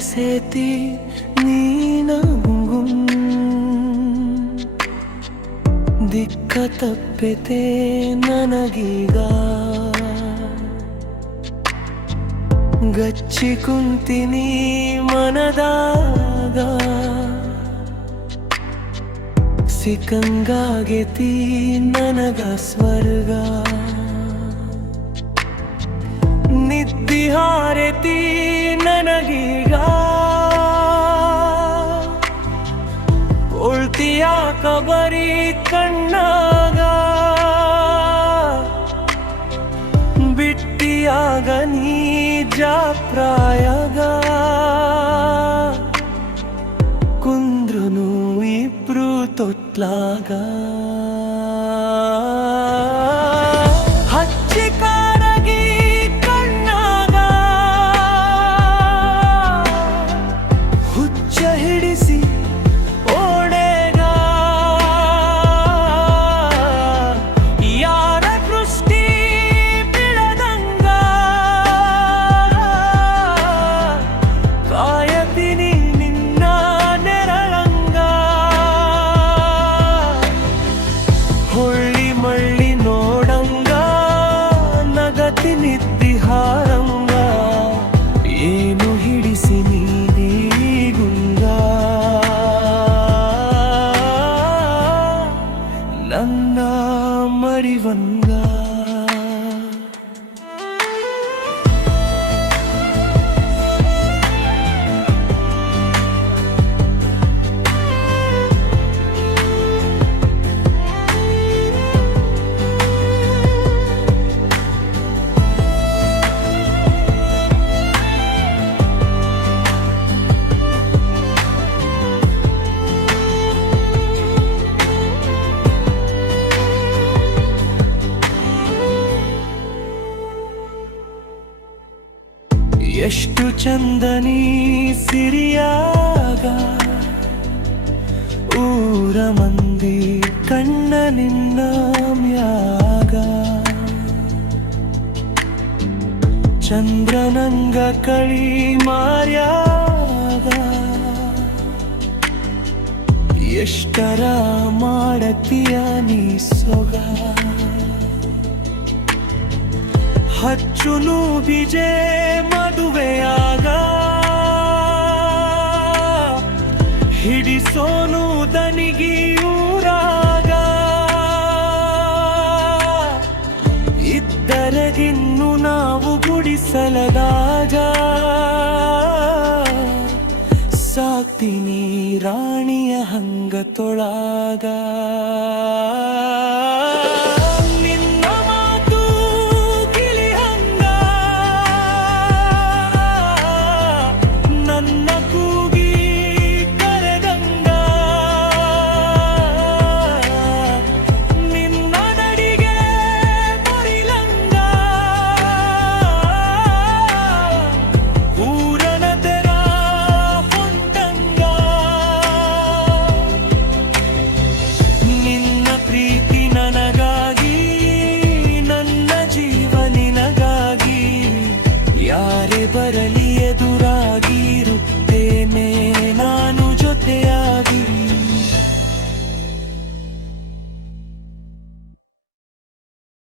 ಸೇತಿ ನೀನಂಗುಂ ದಿಕ್ಕ ತಪ್ಪೆತೆ ನನಗೀಗ. ಗಚ್ಚಿ ಕುಂತಿನಿ ಮನದಾಗ. ಸಿಕ್ಕಂಗಾಗೆತಿ ನನಗ ಸ್ವರ್ಗ. ನಿದ್ದಿ ಉಳ್ತಿಯಾಕ ಬರೀ ಕಣ್ಣಾಗ ಬಿಟ್ಟಿಯಾಗ ನೀ ಪ್ರಾಯಗ ಕುಂದ್ರುನು ಇಬ್ರು ತೊಟ್ಲಾಗ. ಹುಚ್ಚ ಹಿಡಿಸಿ ప్రతిహారంగా ఏను హిడిసి నీది గుండా నన్న మరివన్న ಎಷ್ಟು ಚಂದನಿ ಸಿರಿಯಾಗ ಊರ ಮಂದಿ ಕಣ್ಣ ನಿನ್ನ ಮ್ಯಾಗ ಚಂದ್ರನಂಗ ಕಳಿ ಮಾರ್ಯಾಗ ಎಷ್ಟರ ಮಾಡತೀಯ ನೀ ಸೊಗ ಹಚ್ಚುನು ಬಿಜೆ ಮದುವೆಯಾಗ ಹಿಡಿಸೋನು ದನಿಗಿಯೂರಾಗ ಇದ್ದರಗಿನ್ನು ನಾವು ಗುಡಿಸಲದಾಗ. ಸಾಕ್ತೀನಿ ರಾಣಿಯ ಹಂಗ ತೊಳಾಗ